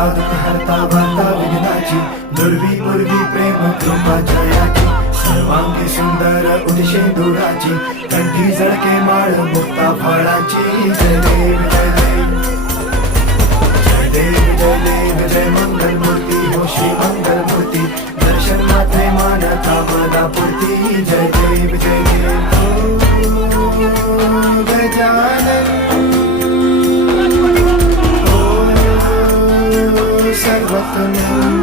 हरता दुःख हरता वार्ता विघ्नाची, दुर्वी पूर्वी प्रेम कृपा जयाची, सर्वांगी सुंदर उदिशे दुराची, कंठी जळके माळ मुक्ता फळाची. जय देव जय देव जय देव जय देव जय मंगल मूर्ती हो श्री मंगल मूर्ती, दर्शन मात्रे मानता मना पूर्ती. जय देव जय देव गजानन सर्वत्र